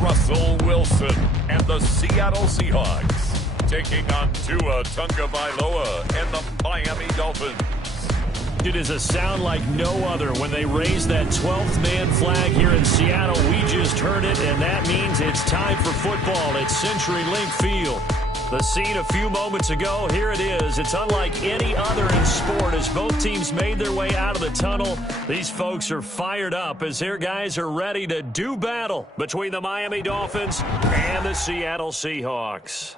Russell Wilson and the Seattle Seahawks taking on Tua Tagovailoa and the Miami Dolphins. It is a sound like no other when they raise that 12th man flag here in Seattle. We just heard it, and that means it's time for football at CenturyLink Field. The scene a few moments ago, here it is. It's unlike any other in sport as both teams made their way out of the tunnel. These folks are fired up as their guys are ready to do battle between the Miami Dolphins and the Seattle Seahawks.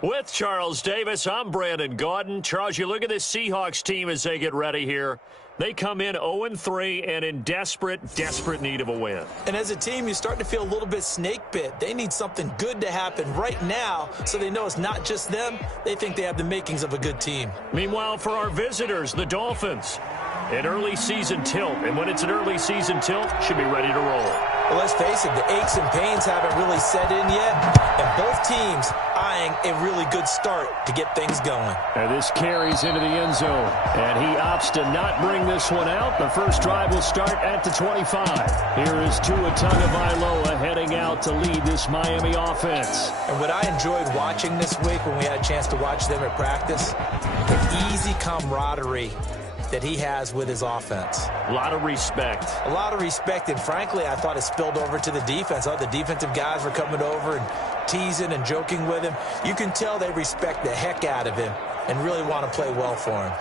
With Charles Davis, I'm Brandon Gaudin. Charles, you look at this Seahawks team as they get ready here. They come in 0-3 and in desperate need of a win. And as a team, you start to feel a little bit snake bit. They need something good to happen right now so they know it's not just them. They think they have the makings of a good team. Meanwhile, for our visitors, the Dolphins, an early season tilt. And when it's an early season tilt, should be ready to roll. Well, let's face it, the aches and pains haven't really set in yet. And both teams eyeing a really good start to get things going. And this carries into the end zone. And he opts to not bring this one out. The first drive will start at the 25. Here is Tua Tagovailoa heading out to lead this Miami offense. And what I enjoyed watching this week when we had a chance to watch them at practice, the easy camaraderie that he has with his offense. A lot of respect. A lot of respect, and frankly, I thought it spilled over to the defense. Oh, the defensive guys were coming over and teasing and joking with him. You can tell they respect the heck out of him and really want to play well for him.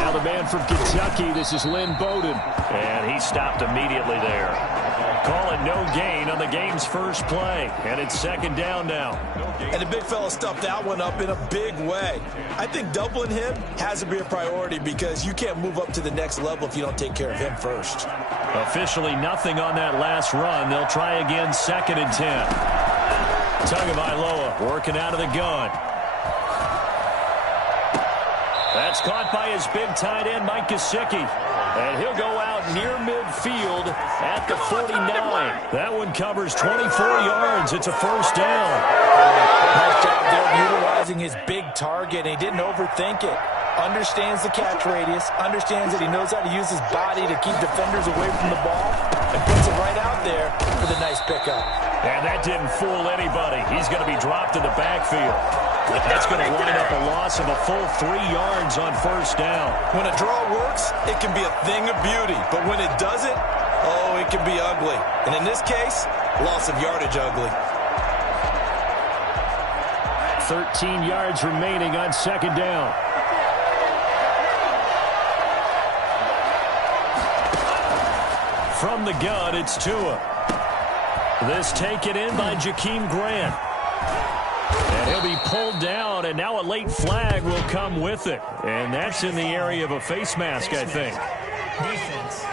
Now the man from Kentucky, this is Lynn Bowden. And he stopped immediately there. Call it no gain on the game's first play. And it's second down now. And the big fella stuffed that one up in a big way. I think doubling him has to be a priority because you can't move up to the next level if you don't take care of him first. Officially nothing on that last run. They'll try again, second and 10. Tagovailoa working out of the gun. That's caught by his big tight end, Mike Gesicki. And he'll go out near midfield at the 49. That one covers 24 yards. It's a first down. Nice job there utilizing his big target. He didn't overthink it. Understands the catch radius. Understands that he knows how to use his body to keep defenders away from the ball. And puts it right out there for the nice pickup. And that didn't fool anybody. He's going to be dropped in the backfield. That's going to wind up a loss of a full 3 yards on first down. When a draw works, it can be a thing of beauty. But when it doesn't, oh, it can be ugly. And in this case, loss of yardage ugly. 13 yards remaining on second down. From the gun, it's Tua. This taken in by Jakeem Grant. And he'll be pulled down, and now a late flag will come with it. And that's in the area of a face mask, I think. Defense.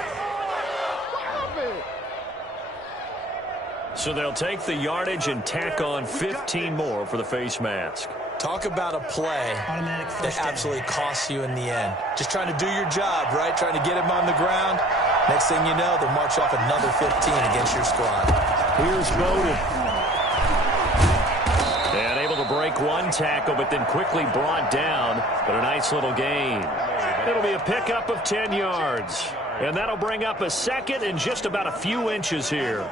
So they'll take the yardage and tack on 15 more for the face mask. Talk about a play that absolutely costs you in the end. Just trying to do your job, right? Trying to get him on the ground. Next thing you know, they'll march off another 15 against your squad. Here's Bowden. And able to break one tackle, but then quickly brought down. But a nice little gain. It'll be a pickup of 10 yards. And that'll bring up a second and just about a few inches here.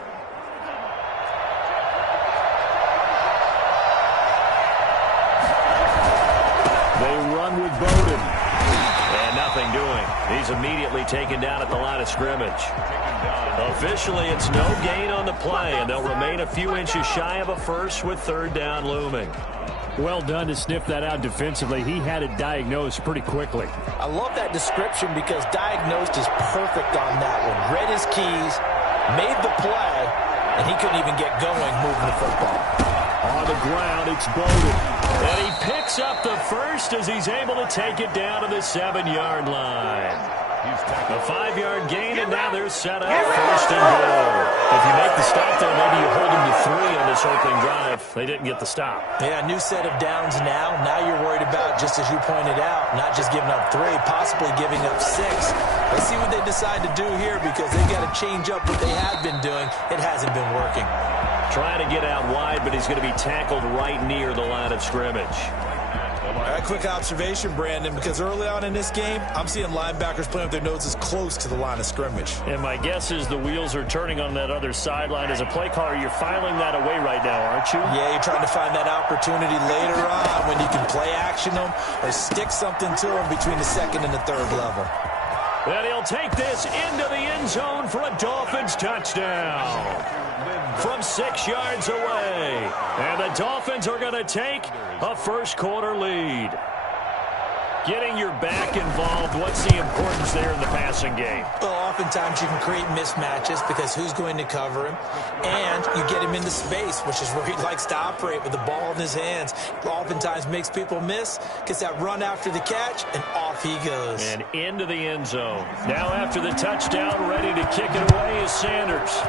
They run with Bowden. And nothing doing. He's immediately taken down at the line of scrimmage. Officially, it's no gain on the play, and they'll remain a few inches shy of a first with third down looming. Well done to sniff that out defensively. He had it diagnosed pretty quickly. I love that description because diagnosed is perfect on that one. Read his keys, made the play, and he couldn't even get going moving the football. On the ground, it's Bowden. And he picks up the first as he's able to take it down to the 7-yard line. A 5-yard gain, and now they're set up first and goal. If you make the stop there, maybe you hold them to 3 on this opening drive. They didn't get the stop. Yeah, new set of downs now. Now you're worried about, just as you pointed out, not just giving up 3, possibly giving up 6. Let's see what they decide to do here because they've got to change up what they have been doing. It hasn't been working. Trying to get out wide, but he's going to be tackled right near the line of scrimmage. A quick observation, Brandon, because early on in this game, I'm seeing linebackers playing with their noses close to the line of scrimmage. And my guess is the wheels are turning on that other sideline. As a play caller, you're filing that away right now, aren't you? Yeah, you're trying to find that opportunity later on when you can play action them or stick something to them between the second and the third level. And he'll take this into the end zone for a Dolphins touchdown from 6 yards away. And the Dolphins are going to take a first-quarter lead. Getting your back involved, what's the importance there in the passing game? Well, oftentimes you can create mismatches because who's going to cover him, and you get him into space, which is where he likes to operate with the ball in his hands. Oftentimes makes people miss, gets that run after the catch, and off he goes. And into the end zone. Now after the touchdown, ready to kick it away is Sanders.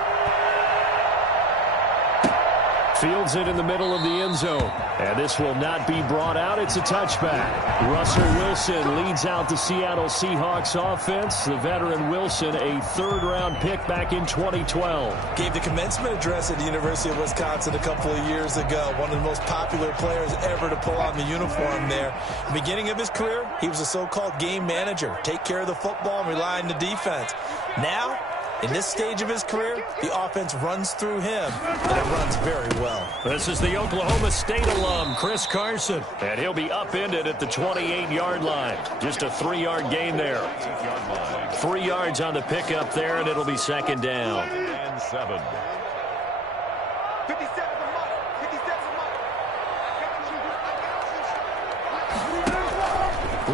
Fields it in the middle of the end zone. And this will not be brought out. It's a touchback. Russell Wilson leads out the Seattle Seahawks offense. The veteran Wilson, a third-round pick back in 2012. Gave the commencement address at the University of Wisconsin a couple of years ago. One of the most popular players ever to pull on the uniform there. Beginning of his career, he was a so-called game manager. Take care of the football and rely on the defense. Now, in this stage of his career, the offense runs through him, and it runs very well. This is the Oklahoma State alum, Chris Carson. And he'll be upended at the 28-yard line. Just a 3-yard gain there. 3 yards on the pickup there, and it'll be second down. And 7.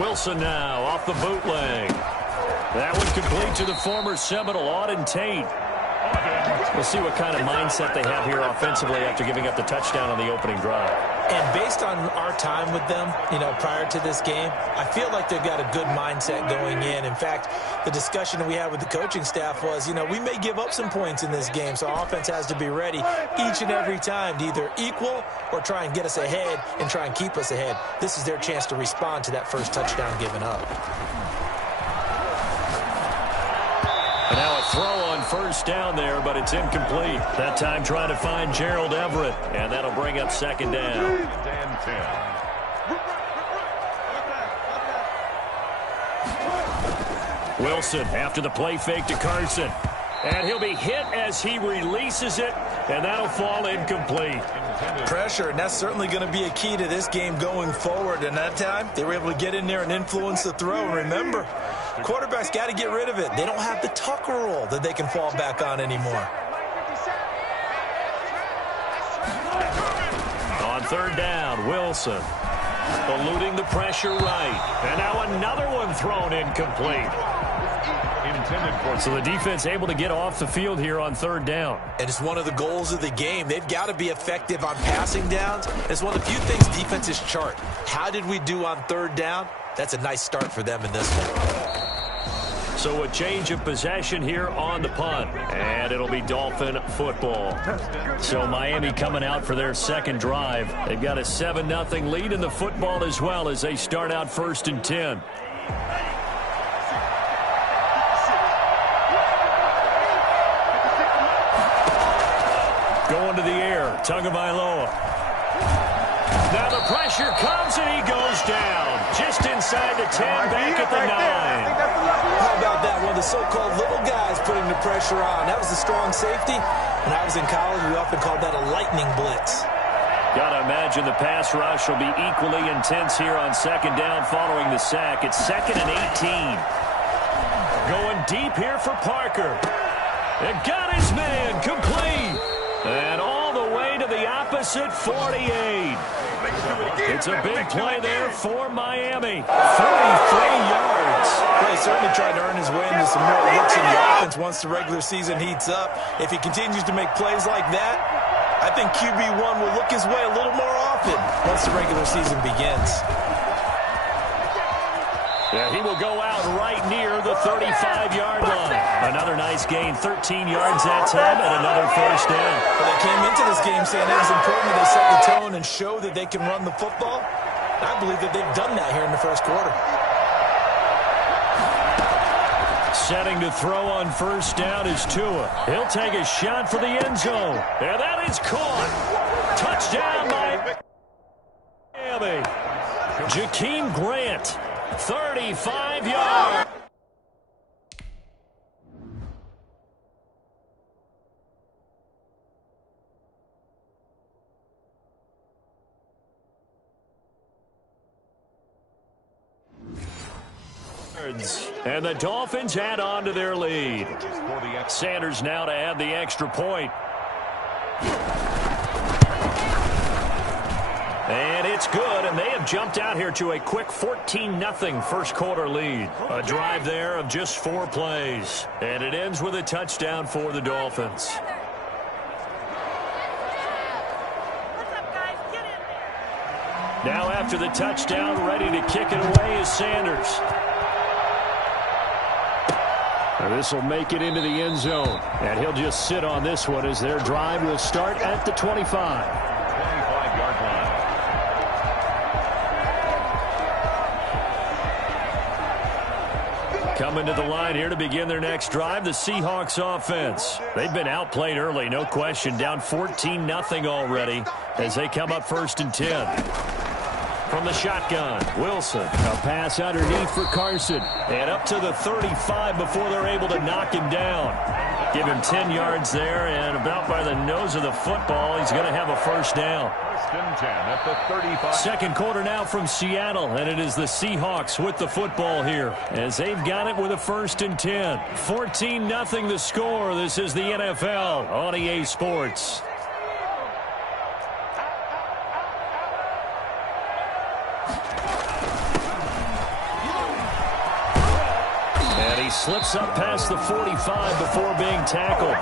Wilson now off the bootleg. That one complete to the former Seminole, Auden Tate. We'll see what kind of mindset they have here offensively after giving up the touchdown on the opening drive. And based on our time with them, prior to this game, I feel like they've got a good mindset going in. In fact, the discussion that we had with the coaching staff was, we may give up some points in this game, so our offense has to be ready each and every time to either equal or try and get us ahead and try and keep us ahead. This is their chance to respond to that first touchdown given up. And now a throw on first down there, but it's incomplete. That time trying to find Gerald Everett, and that'll bring up second down. And 10. Wilson after the play fake to Carson. And he'll be hit as he releases it, and that'll fall incomplete. Pressure, and that's certainly going to be a key to this game going forward. And that time, they were able to get in there and influence the throw. And remember, quarterbacks got to get rid of it. They don't have the Tucker rule that they can fall back on anymore. On third down, Wilson eluding the pressure right. And now another one thrown incomplete. So the defense able to get off the field here on third down. And it's one of the goals of the game. They've got to be effective on passing downs. It's one of the few things defenses chart. How did we do on third down? That's a nice start for them in this one. So a change of possession here on the punt. And it'll be Dolphin football. So Miami coming out for their second drive. They've got a 7-0 lead in the football as well as they start out 1st and 10. Going to the air, Tagovailoa. Now the pressure comes and he goes down. Just inside the 10, back at the 9. How about that? One of the so-called little guys putting the pressure on. That was the strong safety. When I was in college, we often called that a lightning blitz. Got to imagine the pass rush will be equally intense here on second down following the sack. It's 2nd and 18. Going deep here for Parker. It got his man complete. And all the way to the opposite 48. It's a big play there for Miami. 33 yards. Well, he's certainly trying to earn his way into some more looks in the offense once the regular season heats up. If he continues to make plays like that, I think QB1 will look his way a little more often once the regular season begins. Yeah, he will go out right near the 35-yard line. Another nice gain, 13 yards that time, and another first down. Well, they came into this game saying it was important that they set the tone and show that they can run the football. I believe that they've done that here in the first quarter. Setting to throw on first down is Tua. He'll take a shot for the end zone. And that is caught. Touchdown by Miami. Y.T.M. Grant, 35 yards. And the Dolphins add on to their lead. Sanders now to add the extra point. And it's good, and they have jumped out here to a quick 14-0 first quarter lead. A drive there of just 4 plays. And it ends with a touchdown for the Dolphins. Now after the touchdown, ready to kick it away is Sanders. This will make it into the end zone. And he'll just sit on this one as their drive will start at the 25. 25-yard line. Coming to the line here to begin their next drive, the Seahawks offense. They've been outplayed early, no question. Down 14-0 already as they come up 1st and 10. From the shotgun, Wilson. A pass underneath for Carson. And up to the 35 before they're able to knock him down. Give him 10 yards there, and about by the nose of the football, he's going to have a first down. 1st and 10 at the 35. Second quarter now from Seattle, and it is the Seahawks with the football here as they've got it with a 1st and 10. 14-0 the score. This is the NFL on EA Sports. He slips up past the 45 before being tackled.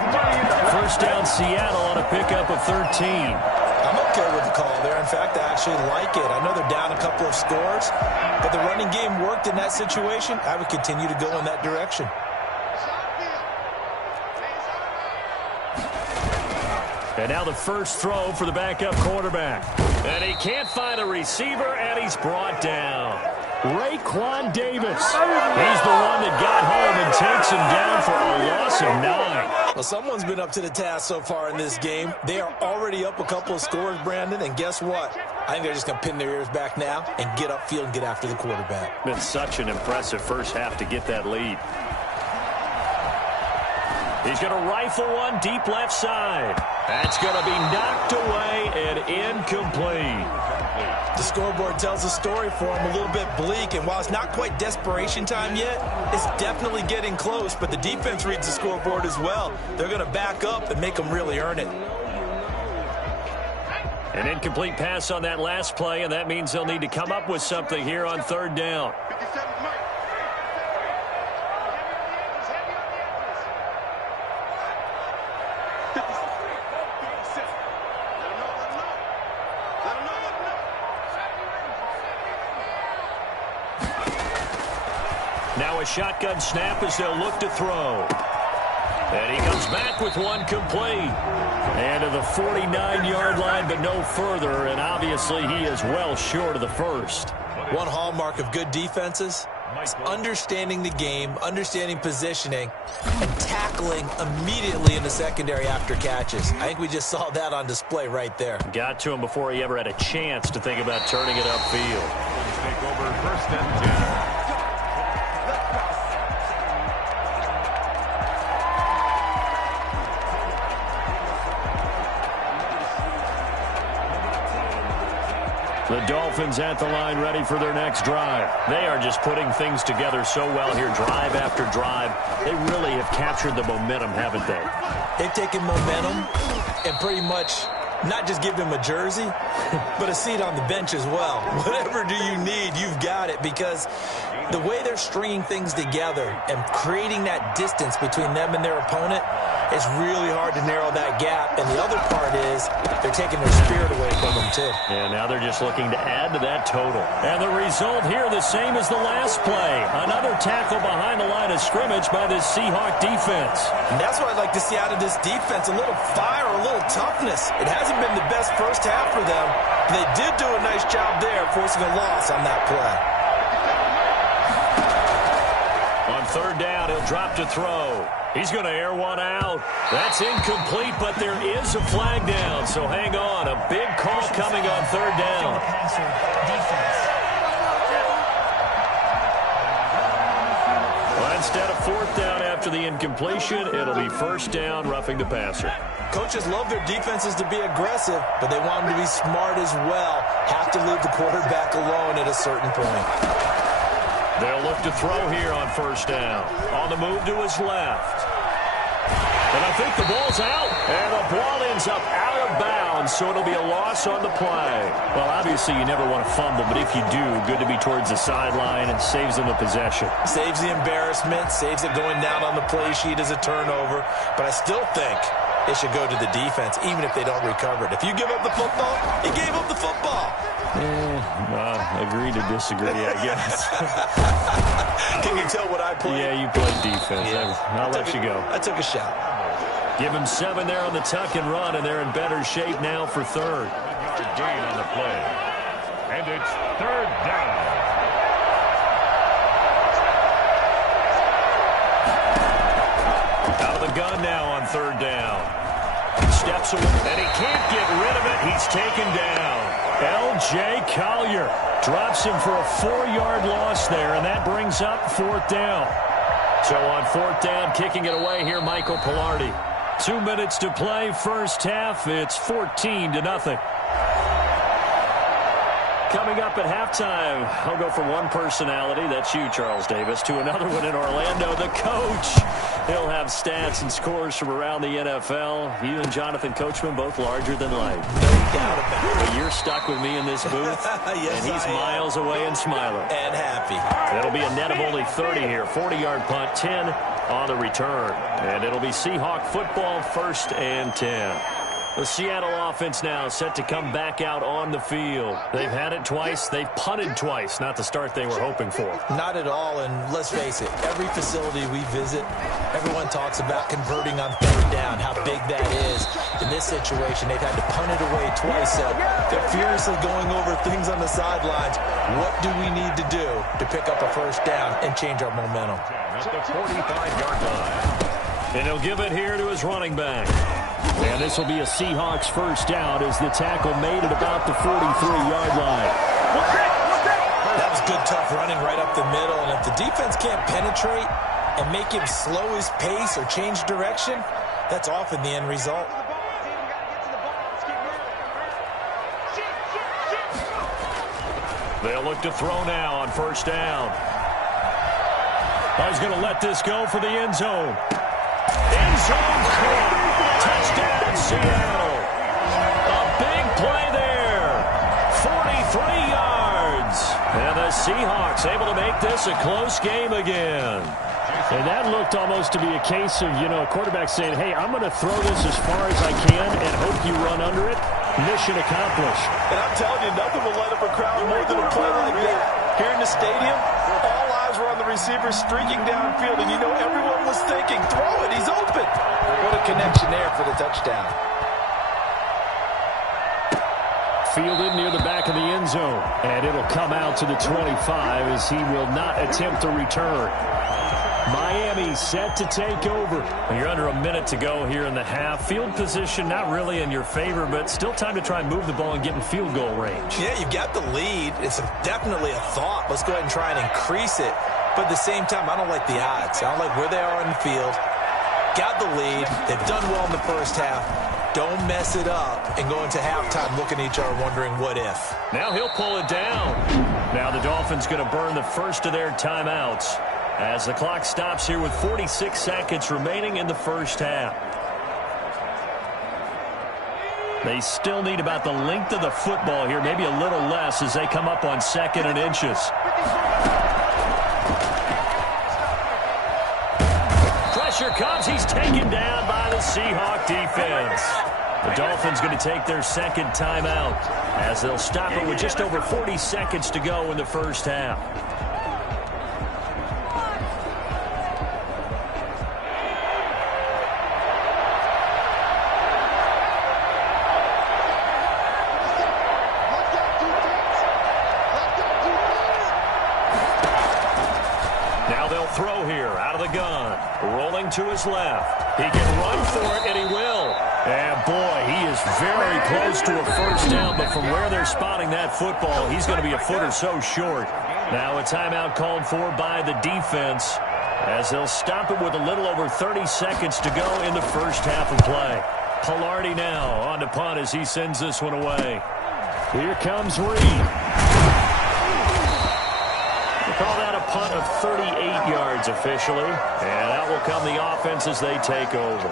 First down Seattle on a pickup of 13. I'm okay with the call there. In fact, I actually like it. I know they're down a couple of scores, but the running game worked in that situation. I would continue to go in that direction. And now the first throw for the backup quarterback. And he can't find a receiver, and he's brought down. Raekwon Davis. He's the one that got home and takes him down for a loss of 9. Well, someone's been up to the task so far in this game. They are already up a couple of scores, Brandon, and guess what? I think they're just going to pin their ears back now and get upfield and get after the quarterback. Been such an impressive first half to get that lead. He's going to rifle one deep left side. That's going to be knocked away and incomplete. The scoreboard tells a story for him, a little bit bleak, and while it's not quite desperation time yet, it's definitely getting close, but the defense reads the scoreboard as well. They're going to back up and make them really earn it. An incomplete pass on that last play, and that means they'll need to come up with something here on 3rd down. Now a shotgun snap as they'll look to throw. And he comes back with one complete. And to the 49-yard line, but no further. And obviously he is well short of the first. One hallmark of good defenses is understanding the game, understanding positioning, and tackling immediately in the secondary after catches. I think we just saw that on display right there. Got to him before he ever had a chance to think about turning it upfield. Take over 1st and 10. The Dolphins at the line ready for their next drive. They are just putting things together so well here, drive after drive. They really have captured the momentum, haven't they? They've taken momentum and pretty much not just give him a jersey, but a seat on the bench as well. Whatever do you need, you've got it, because the way they're stringing things together and creating that distance between them and their opponent, it's really hard to narrow that gap. And the other part is they're taking their spirit away from them, too. And now they're just looking to add to that total. And the result here the same as the last play. Another tackle behind the line of scrimmage by this Seahawk defense. And that's what I'd like to see out of this defense, a little fire, a little toughness. It hasn't been the best first half for them, but they did do a nice job there forcing a loss on that play. On 3rd down, he'll drop to throw. He's going to air one out. That's incomplete, but there is a flag down, so hang on. A big call coming on 3rd down. instead of fourth down after the incompletion, it'll be first down, roughing the passer. Coaches love their defenses to be aggressive, but they want them to be smart as well. Have to leave the quarterback alone at a certain point. They'll look to throw here on first down. On the move to his left. And I think the ball's out. And the ball ends up out of bounds, so it'll be a loss on the play. Well, obviously you never want to fumble, but if you do, good to be towards the sideline and saves them the possession. Saves the embarrassment, saves it going down on the play sheet as a turnover. But I still think it should go to the defense, even if they don't recover it. If you give up the football, you gave up the football. Agree to disagree, I guess. Can you tell what I played? Yeah, you played defense. Yeah. I'll let you go. I took a shot. Give him 7 there on the tuck and run, and they're in better shape now for third. 1-yard gain on the play. And it's third down. Out of the gun now on third down. Steps away, and he can't get rid of it. He's taken down. L.J. Collier drops him for a 4-yard loss there, and that brings up fourth down. So on fourth down, kicking it away here, Michael Pilardi. 2 minutes to play, first half. It's 14-0. Coming up at halftime, I'll go from one personality, that's you, Charles Davis, to another one in Orlando, the coach. He'll have stats and scores from around the NFL. You and Jonathan Coachman, both larger than life. No doubt about it. But you're stuck with me in this booth, Yes, and he's miles away and smiling. And happy. It'll be a net of only 30 here. 40-yard punt, 10 on the return. And it'll be Seahawk football, 1st and 10. The Seattle offense now set to come back out on the field. They've had it twice. They've punted twice. Not the start they were hoping for. Not at all, and let's face it, every facility we visit, everyone talks about converting on third down, how big that is. In this situation, they've had to punt it away twice, so they're furiously going over things on the sidelines. What do we need to do to pick up a first down and change our momentum? At the 45-yard line. And he'll give it here to his running back. And this will be a Seahawks first down as the tackle made at about the 43-yard line. That was good, tough running right up the middle. And if the defense can't penetrate and make him slow his pace or change direction, that's often the end result. They'll look to throw now on first down. He's going to let this go for the end zone. End zone caught. Touchdown, Seattle. A big play there. 43 yards. And the Seahawks able to make this a close game again. And that looked almost to be a case of, a quarterback saying, hey, I'm going to throw this as far as I can and hope you run under it. Mission accomplished. And I'm telling you, nothing will light up a crowd more than a play like that. Here in the stadium, all eyes were on the receiver streaking downfield, and everyone was thinking, throw it, he's open. What a connection there for the touchdown. Fielded near the back of the end zone, and it'll come out to the 25 as he will not attempt to return. Miami set to take over. You're under a minute to go here in the half. Field position not really in your favor, but still time to try and move the ball and get in field goal range. Yeah, you've got the lead. It's definitely a thought. Let's go ahead and try and increase it. But at the same time, I don't like the odds. I don't like where they are on the field. Got the lead. They've done well in the first half. Don't mess it up and go into halftime looking at each other wondering what if. Now he'll pull it down. Now the Dolphins going to burn the first of their timeouts as the clock stops here with 46 seconds remaining in the first half. They still need about the length of the football here, maybe a little less as they come up on 2nd and inches. Pressure comes. He's taken down by the Seahawk defense. The Dolphins going to take their second timeout as they'll stop it with just over 40 seconds to go in the first half. Now they'll throw here out of the gun. Rolling to his left. He can run for it, and he will. And, boy, he is very close to a first down, but from where they're spotting that football, he's going to be a foot or so short. Now a timeout called for by the defense as they'll stop it with a little over 30 seconds to go in the first half of play. Pilardi now on to punt as he sends this one away. Here comes Reed. We'll call that a punt of 38 yards officially. And out will come the offense as they take over.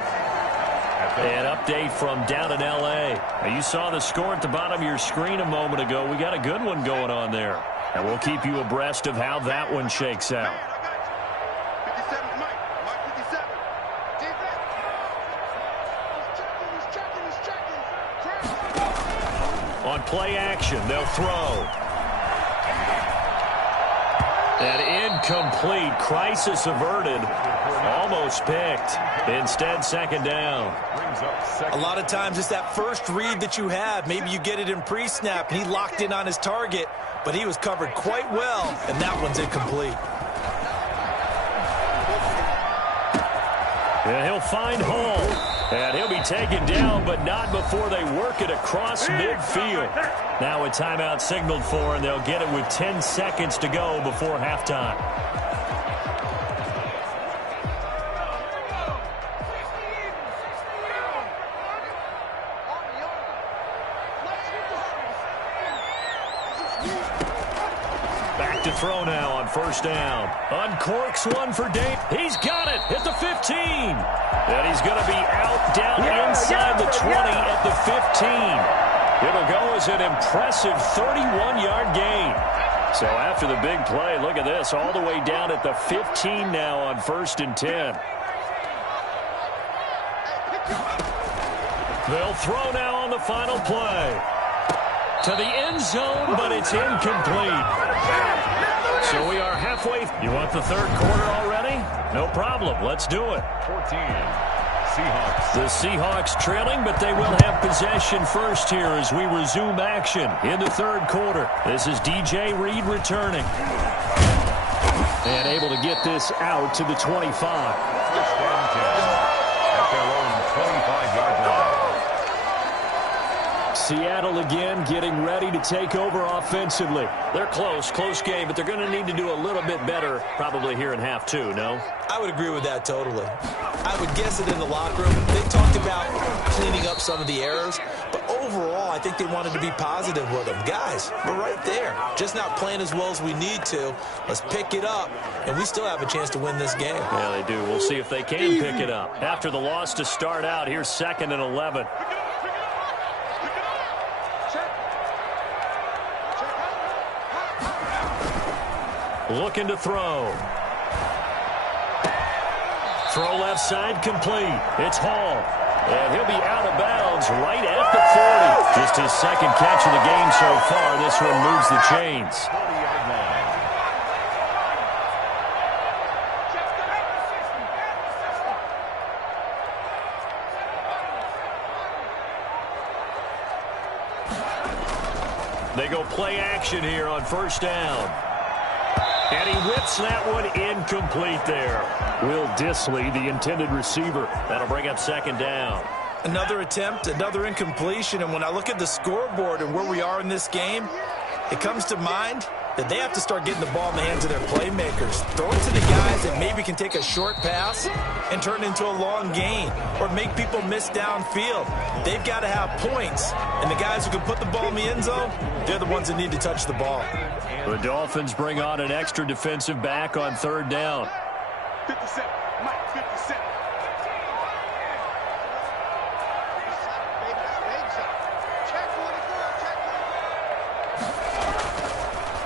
An update from down in L.A. Now, you saw the score at the bottom of your screen a moment ago. We got a good one going on there. And we'll keep you abreast of how that one shakes out. On play action, they'll throw. And incomplete. Crisis averted. Almost picked. Instead, second down. A lot of times it's that first read that you have. Maybe you get it in pre-snap, and he locked in on his target, but he was covered quite well, and that one's incomplete. And he'll find Hall. And he'll be taken down, but not before they work it across midfield. Now a timeout signaled for, and they'll get it with 10 seconds to go before halftime. Back to throw now on first down. Uncorks one for Dave. He's got it at the 15. And he's going to be out down inside the 20 at the 15. It'll go as an impressive 31-yard gain. So after the big play, look at this, all the way down at the 15 now on 1st and 10. They'll throw now on the final play. To the end zone, but it's incomplete. So we are halfway. You want the third quarter already? No problem. Let's do it. 14, Seahawks. The Seahawks trailing, but they will have possession first here as we resume action in the third quarter. This is DJ Reed returning. And able to get this out to the 25. First and 10 at their own 25-yard line. Seattle again getting ready to take over offensively. They're close game, but they're going to need to do a little bit better probably here in half two, no? I would agree with that totally. I would guess it in the locker room. They talked about cleaning up some of the errors, but overall I think they wanted to be positive with them. Guys, we're right there. Just not playing as well as we need to. Let's pick it up, and we still have a chance to win this game. Yeah, they do. We'll see if they can pick it up. After the loss to start out, here's 2nd and 11. Looking to throw. Throw left side complete. It's Hall. And he'll be out of bounds right at the 40. Just his second catch of the game so far. This one moves the chains. They go play action here on first down. And he whips that one incomplete there. Will Dissly, the intended receiver. That'll bring up second down. Another attempt, another incompletion, and when I look at the scoreboard and where we are in this game, it comes to mind that they have to start getting the ball in the hands of their playmakers. Throw it to the guys that maybe can take a short pass and turn it into a long gain or make people miss downfield. They've got to have points, and the guys who can put the ball in the end zone, they're the ones that need to touch the ball. The Dolphins bring on an extra defensive back on third down. 57, Mike, 57.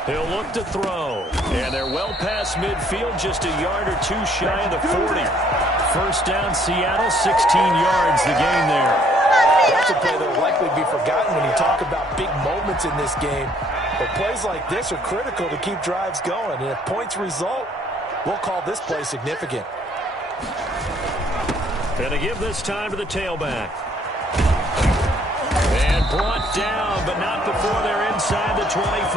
He'll look to throw. And they're well past midfield, just a yard or two shy of the 40. First down, Seattle, 16 yards the gain there. That's a play that will likely be forgotten when you talk about big moments in this game. But plays like this are critical to keep drives going. And if points result, we'll call this play significant. Gonna give this time to the tailback. And brought down, but not before they're inside the 25.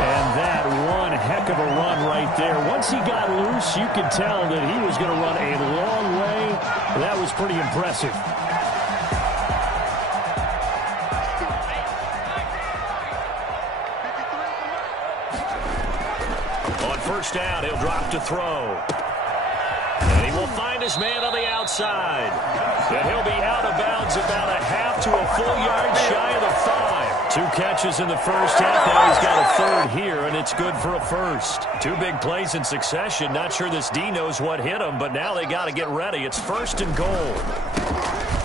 And that one heck of a run right there. Once he got loose, you could tell that he was going to run a long way. That was pretty impressive. On first out. He'll drop to throw. And he will find his man on the outside. And he'll be out of bounds about a half to a full yard shy of the 5. 2 catches in the first half. Now he's got a 3rd here, and it's good for a 1st. 2 big plays in succession. Not sure this D knows what hit him, but now they got to get ready. It's 1st and goal.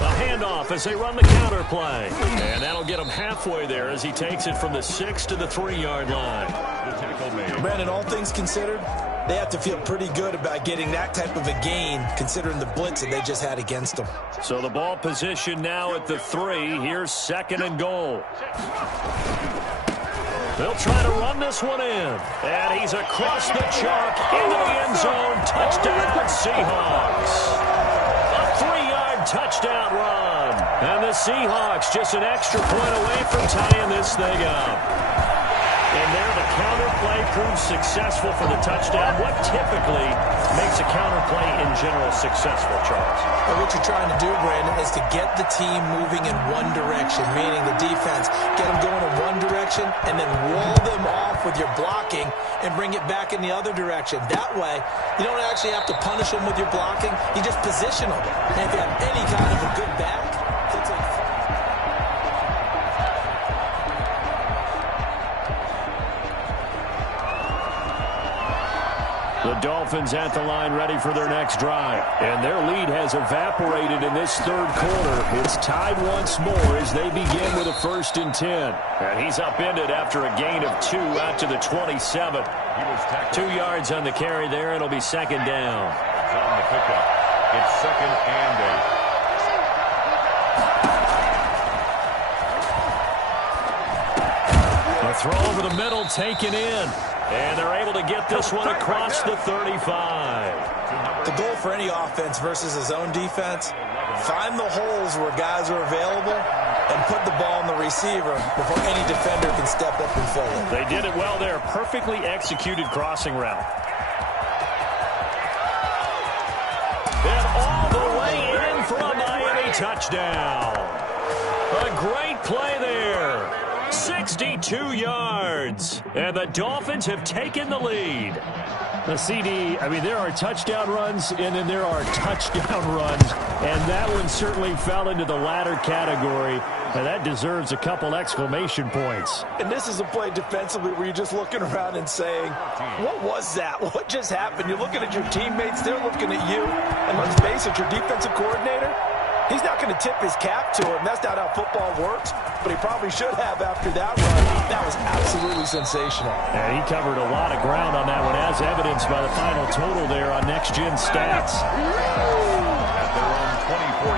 A handoff as they run the counter play. And that'll get him halfway there as he takes it from the 6 to the 3-yard line. Brandon, all things considered, they have to feel pretty good about getting that type of a gain considering the blitz that they just had against them. So the ball position now at the 3. Here's 2nd and goal. They'll try to run this one in. And he's across the chalk into the end zone. Touchdown, Seahawks. A 3-yard touchdown run. And the Seahawks just an extra point away from tying this thing up. And there the counter play proves successful for the touchdown. What typically makes a counter play in general successful, Charles? And what you're trying to do, Brandon, is to get the team moving in one direction, meaning the defense. Get them going in one direction and then wall them off with your blocking and bring it back in the other direction. That way, you don't actually have to punish them with your blocking. You just position them. And if you have any kind of a good back, it's like... The Dolphins at the line ready for their next drive. And their lead has evaporated in this 3rd quarter. It's tied once more as they begin with a 1st and 10. And he's upended after a gain of 2 out to the 27. 2 yards on the carry there. It'll be 2nd down. It's on the pickup. It's 2nd and 8. A throw over the middle taken in. And they're able to get this one across the 35. The goal for any offense versus his own defense, find the holes where guys are available and put the ball on the receiver before any defender can step up and fill it. They did it well there. Perfectly executed crossing route. And all the way in for a Miami touchdown. A great play there. 62 yards. And the Dolphins have taken the lead. The CD, I mean, there are touchdown runs, and then there are touchdown runs. And that one certainly fell into the latter category. And that deserves a couple exclamation points. And this is a play defensively where you're just looking around and saying, what was that? What just happened? You're looking at your teammates. They're looking at you. And let's face it, your defensive coordinator, he's not going to tip his cap to him. That's not how football works. But he probably should have after that run. That was absolutely sensational. And he covered a lot of ground on that one, as evidenced by the final total there on Next Gen Stats.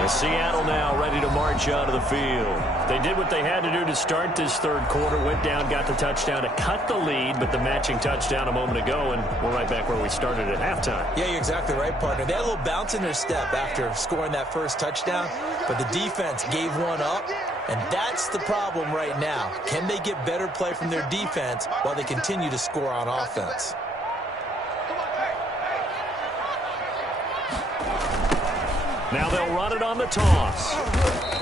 And Seattle now ready to march out of the field. They did what they had to do to start this 3rd quarter. Went down, got the touchdown to cut the lead, but the matching touchdown a moment ago, and we're right back where we started at halftime. Yeah, you're exactly right, partner. They had a little bounce in their step after scoring that first touchdown, but the defense gave one up, and that's the problem right now. Can they get better play from their defense while they continue to score on offense? Now they'll run it on the toss.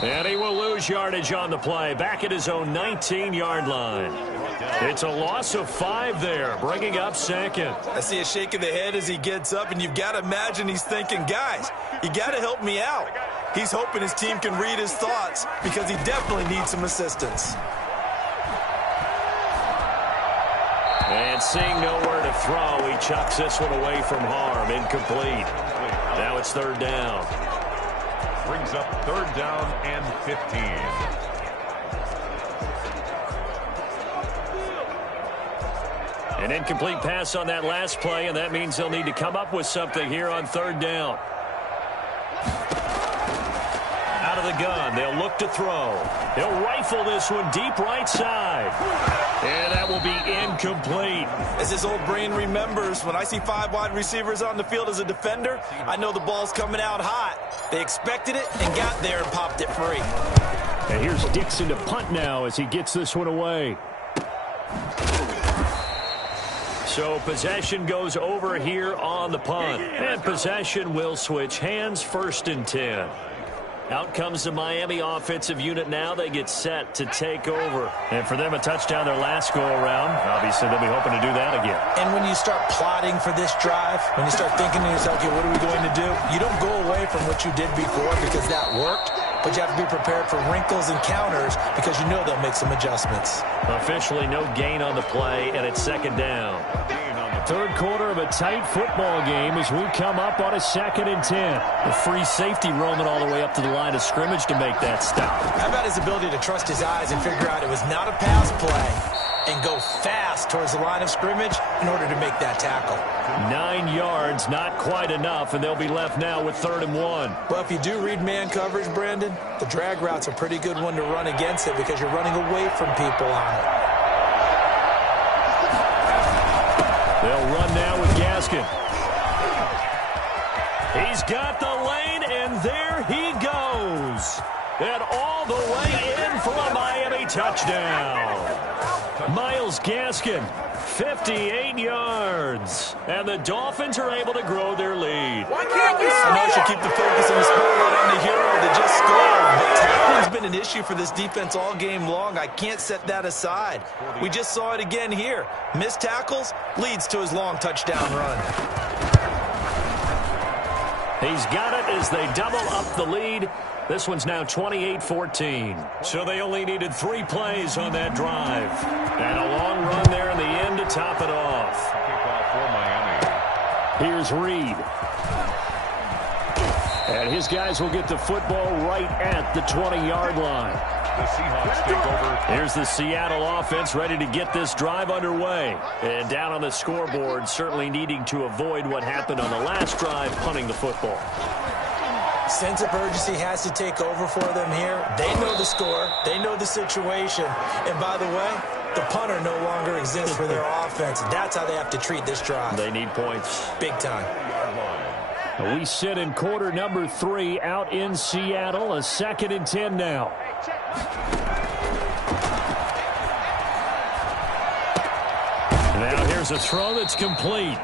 And he will lose yardage on the play. Back at his own 19-yard line. It's a loss of 5 there, bringing up 2nd. I see a shake of the head as he gets up, and you've got to imagine he's thinking, guys, you got to help me out. He's hoping his team can read his thoughts because he definitely needs some assistance. And seeing nowhere to throw, he chucks this one away from harm. Incomplete. Now it's 3rd down. Brings up 3rd down and 15. An incomplete pass on that last play, and that means they'll need to come up with something here on 3rd down. Out of the gun, they'll look to throw. They'll rifle this one deep right side. And that will be incomplete. As his old brain remembers, when I see 5 wide receivers on the field as a defender, I know the ball's coming out hot. They expected it and got there and popped it free. And here's Dixon to punt now as he gets this one away. So possession goes over here on the punt. And possession will switch hands, 1st and 10. Out comes the Miami offensive unit now. They get set to take over. And for them, a touchdown their last go-around. Obviously, they'll be hoping to do that again. And when you start plotting for this drive, when you start thinking to yourself, okay, what are we going to do? You don't go away from what you did before because that worked, but you have to be prepared for wrinkles and counters because you know they'll make some adjustments. Officially no gain on the play, and it's second down. Third quarter of a tight football game as we come up on a 2nd and 10. The free safety roaming all the way up to the line of scrimmage to make that stop. How about his ability to trust his eyes and figure out it was not a pass play and go fast towards the line of scrimmage in order to make that tackle. 9 yards, not quite enough, and they'll be left now with 3rd and 1. Well, if you do read man coverage, Brandon, the drag route's a pretty good one to run against it because you're running away from people on it. They'll run now with Gaskin. He's got the lane, and there he goes. And all the way in for a Miami touchdown. Myles Gaskin, 58 yards. And the Dolphins are able to grow their lead. I know I should keep the focus on the spotlight on the hero that just scored, but tackling's been an issue for this defense all game long. I can't set that aside. We just saw it again here. Missed tackles leads to his long touchdown run. He's got it as they double up the lead. This one's now 28-14. So they only needed 3 plays on that drive. And a long run there in the end to top it off. Here's Reed. And his guys will get the football right at the 20-yard line. The Seahawks take over. Here's the Seattle offense ready to get this drive underway. And down on the scoreboard, certainly needing to avoid what happened on the last drive, punting the football. Sense of urgency has to take over for them here. They know the score. They know the situation. And by the way, the punter no longer exists for their offense. That's how they have to treat this drive. They need points. Big time. We sit in quarter number 3 out in Seattle. A 2nd and 10 now. Now here's a throw that's complete.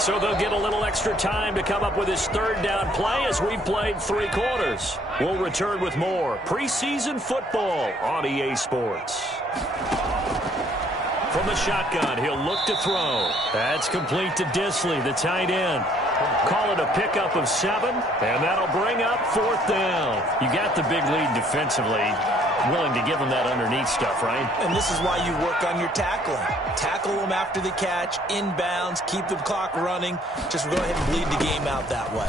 So they'll get a little extra time to come up with his 3rd down play as we've played 3 quarters. We'll return with more preseason football on EA Sports. From the shotgun, he'll look to throw. That's complete to Disley, the tight end. Call it a pickup of 7, and that'll bring up 4th down. You got the big lead defensively. Willing to give them that underneath stuff, right? And this is why you work on your tackling. Tackle them after the catch, inbounds, keep the clock running. Just go ahead and bleed the game out that way.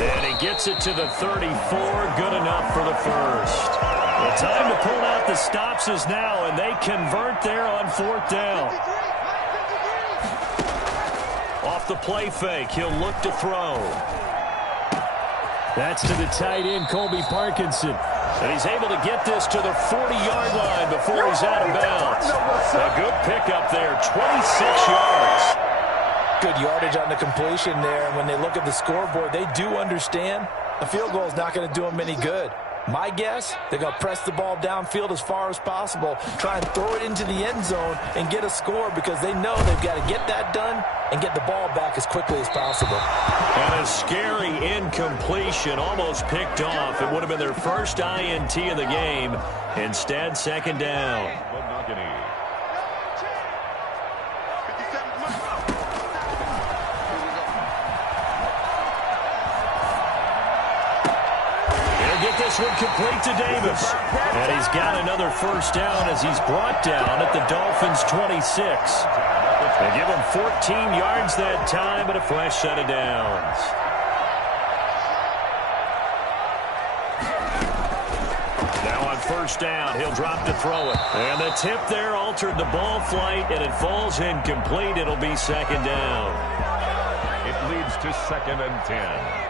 And he gets it to the 34. Good enough for the first. The time to pull out the stops is now, and they convert there on 4th down. Off the play fake, he'll look to throw. That's to the tight end, Colby Parkinson. And he's able to get this to the 40-yard line before he's out of bounds. A good pickup there, 26 yards. Good yardage on the completion there. And when they look at the scoreboard, they do understand a field goal is not going to do them any good. My guess, they're going to press the ball downfield as far as possible, try and throw it into the end zone and get a score because they know they've got to get that done and get the ball back as quickly as possible. And a scary incompletion, almost picked off. It would have been their first INT of the game. Instead, 2nd down. This one complete to Davis. And he's got another 1st down as he's brought down at the Dolphins' 26. They give him 14 yards that time and a fresh set of downs. Now on 1st down, he'll drop to throw it. And the tip there altered the ball flight, and it falls incomplete. It'll be 2nd down. It leads to 2nd and 10.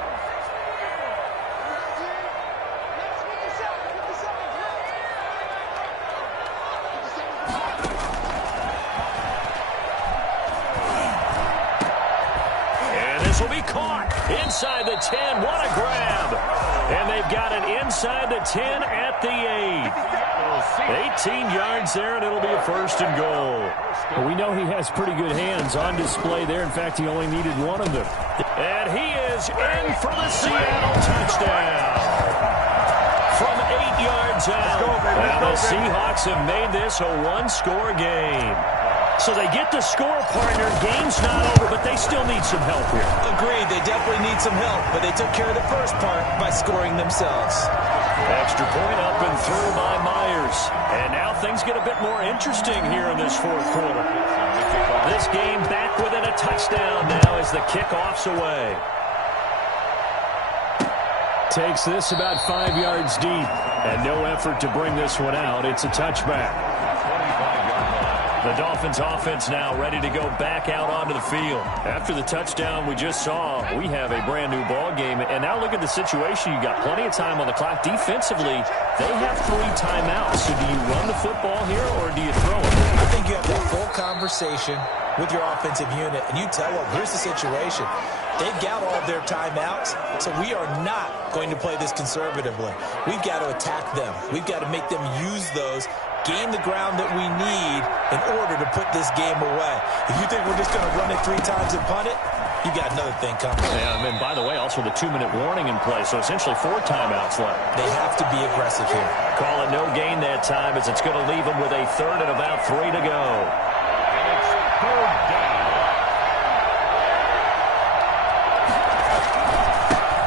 Will be caught inside the 10. What a grab. And they've got it inside the 10 at the 8. 18 yards there, and it'll be a 1st and goal. Well, we know he has pretty good hands on display there. In fact, he only needed one of them. And he is in for the Seattle touchdown. From 8 yards out. And the Seahawks have made this a one-score game. So they get the score, partner. Game's not over, but they still need some help here. Agreed. They definitely need some help, but they took care of the first part by scoring themselves. Extra point up and through by Myers. And now things get a bit more interesting here in this fourth quarter. This game back within a touchdown now as the kickoff's away. Takes this about 5 yards deep. And no effort to bring this one out. It's a touchback. The Dolphins offense now ready to go back out onto the field. After the touchdown we just saw, we have a brand new ball game. And now look at the situation. You got plenty of time on the clock. Defensively, they have 3 timeouts. So do you run the football here or do you throw it? I think you have that full conversation with your offensive unit, and you tell them, here's the situation. They've got all of their timeouts, so we are not going to play this conservatively. We've got to attack them. We've got to make them use those, gain the ground that we need in order to put this game away. If you think we're just going to run it 3 times and punt it, you got another thing coming. Yeah, and by the way, also the 2-minute warning in play, so essentially 4 timeouts left. They have to be aggressive here. Call it no gain that time as it's going to leave them with a third and about 3 to go.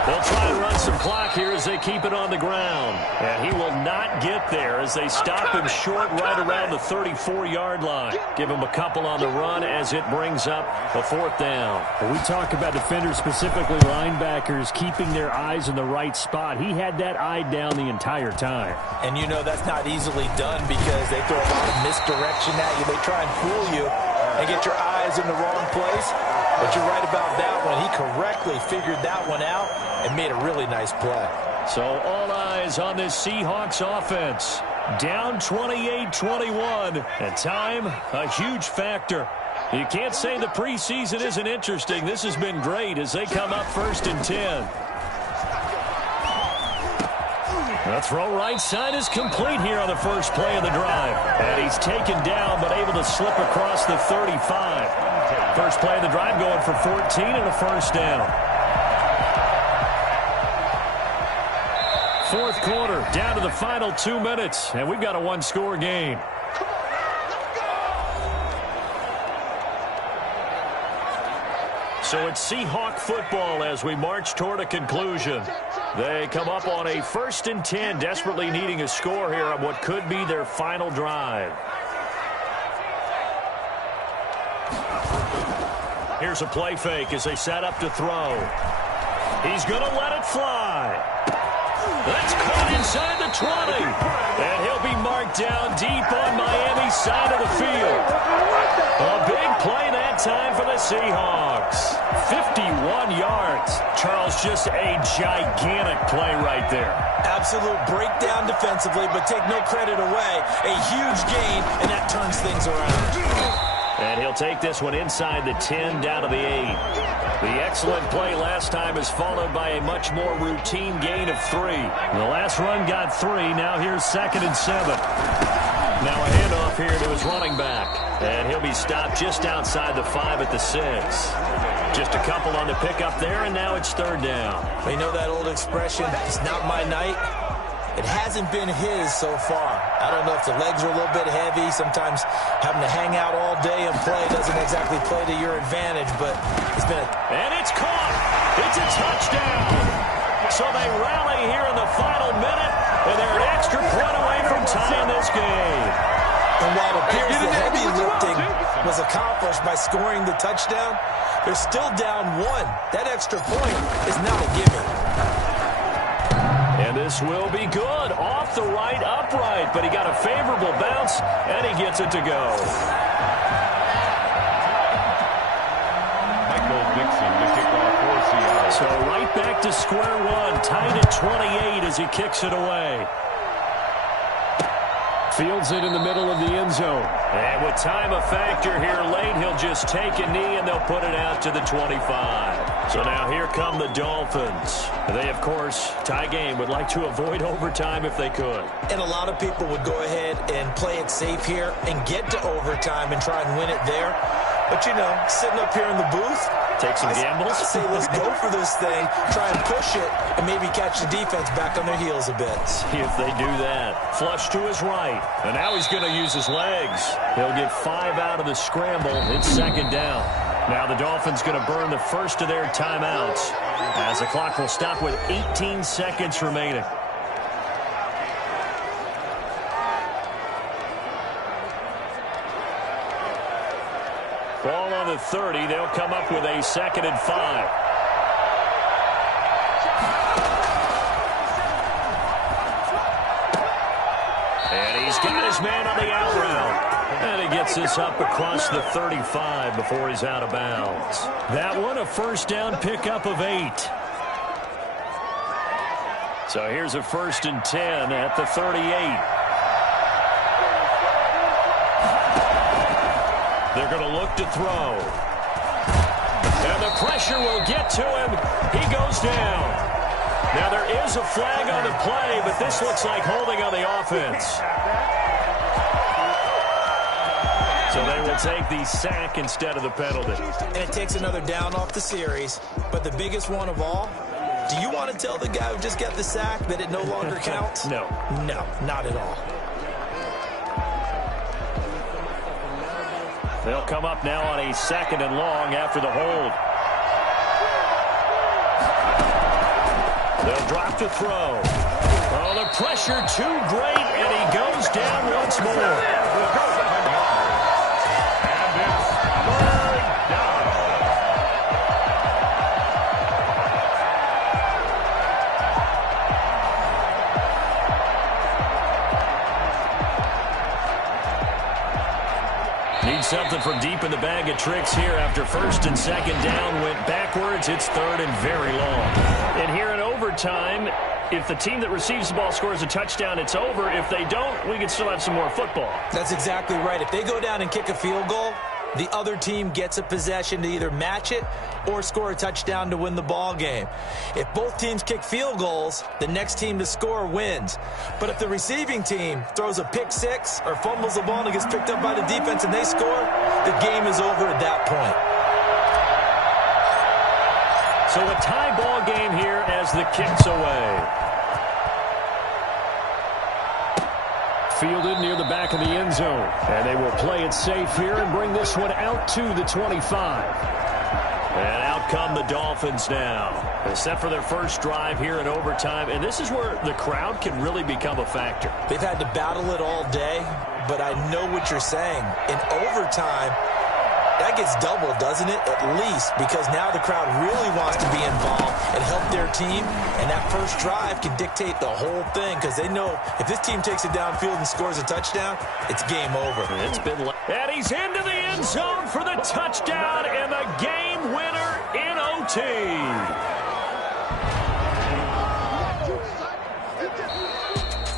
They'll try and run some clock here as they keep it on the ground. And he will not get there as they stop him short right around the 34-yard line. Give him a couple on the run as it brings up a 4th down. We talk about defenders, specifically linebackers, keeping their eyes in the right spot. He had that eye down the entire time. And you know that's not easily done because they throw a lot of misdirection at you. They try and fool you and get your eyes in the wrong place. But you're right about that one. He correctly figured that one out and made a really nice play. So all eyes on this Seahawks offense. Down 28-21. And time, a huge factor. You can't say the preseason isn't interesting. This has been great as they come up 1st and 10. The throw right side is complete here on the first play of the drive. And he's taken down but able to slip across the 35. First play of the drive going for 14 and a 1st down. 4th quarter, down to the final 2 minutes, and we've got a one-score game. So it's Seahawk football as we march toward a conclusion. They come up on a 1st and 10, desperately needing a score here on what could be their final drive. Here's a play fake as they set up to throw. He's going to let it fly. That's caught inside the 20. And he'll be marked down deep on Miami's side of the field. A big play that time for the Seahawks. 51 yards. Charles, just a gigantic play right there. Absolute breakdown defensively, but take no credit away. A huge gain, and that turns things around. And he'll take this one inside the 10 down to the 8. The excellent play last time is followed by a much more routine gain of 3. The last run got 3. Now here's 2nd and 7. Now a handoff here to his running back. And he'll be stopped just outside the 5 at the 6. Just a couple on the pickup there, and now it's 3rd down. You know that old expression, it's not my night? It hasn't been his so far. I don't know if the legs are a little bit heavy. Sometimes having to hang out all day and play doesn't exactly play to your advantage, but it's been a... And it's caught. It's a touchdown. So they rally here in the final minute, and they're an extra point away from tying this game. And while it appears the heavy lifting was accomplished by scoring the touchdown, they're still down 1. That extra point is not a gimme. And this will be good. Off the right upright, but he got a favorable bounce, and he gets it to go. Michael Dixon to kick off for Seattle. So right back to square one, tied at 28 as he kicks it away. Fields it in the middle of the end zone. And with time a factor here late, he'll just take a knee and they'll put it out to the 25. So now here come the Dolphins. They, of course, tie game, would like to avoid overtime if they could. And a lot of people would go ahead and play it safe here and get to overtime and try and win it there. But, you know, sitting up here in the booth, take some gambles. I say let's go for this thing, try and push it, and maybe catch the defense back on their heels a bit. See if they do that. Flush to his right. And now he's going to use his legs. He'll get 5 out of the scramble. It's second down. Now the Dolphins going to burn the first of their timeouts as the clock will stop with 18 seconds remaining. Ball on the 30. They'll come up with a 2nd and 5. And he's got his man on the out route. And he gets this up across the 35 before he's out of bounds. That one a first down pickup of 8. So here's a 1st and 10 at the 38. They're going to look to throw. And the pressure will get to him. He goes down. Now there is a flag on the play, but this looks like holding on the offense. So they will take the sack instead of the penalty. And it takes another down off the series. But the biggest one of all, do you want to tell the guy who just got the sack that it no longer counts? No. No, not at all. They'll come up now on a 2nd and long after the hold. They'll drop to throw. Oh, the pressure too great, and he goes down once more. Need something from deep in the bag of tricks here after 1st and 2nd down went backwards. It's 3rd and very long. And here in overtime, if the team that receives the ball scores a touchdown, it's over. If they don't, we can still have some more football. That's exactly right. If they go down and kick a field goal, the other team gets a possession to either match it or score a touchdown to win the ball game. If both teams kick field goals, the next team to score wins. But if the receiving team throws a pick six or fumbles the ball and it gets picked up by the defense and they score, the game is over at that point. So a tie ball game here as the kick's away. Fielded near the back of the end zone. And they will play it safe here and bring this one out to the 25. And out come the Dolphins now. They're set for their first drive here in overtime. And this is where the crowd can really become a factor. They've had to battle it all day, but I know what you're saying. In overtime, that gets doubled, doesn't it? At least, because now the crowd really wants to be involved and help their team. And that first drive can dictate the whole thing because they know if this team takes it downfield and scores a touchdown, it's game over. It's been and he's into the end zone for the touchdown and the game winner in OT.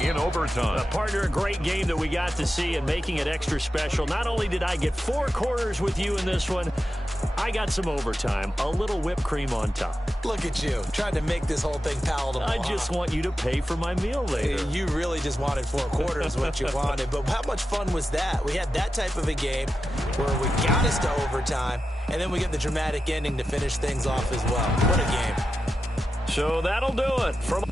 In overtime. Partner, a great game that we got to see and making it extra special. Not only did I get 4 quarters with you in this one, I got some overtime, a little whipped cream on top. Look at you, trying to make this whole thing palatable. I just want you to pay for my meal later. You really just wanted 4 quarters what you wanted, but how much fun was that? We had that type of a game where we got us to overtime, and then we get the dramatic ending to finish things off as well. What a game. So that'll do it. From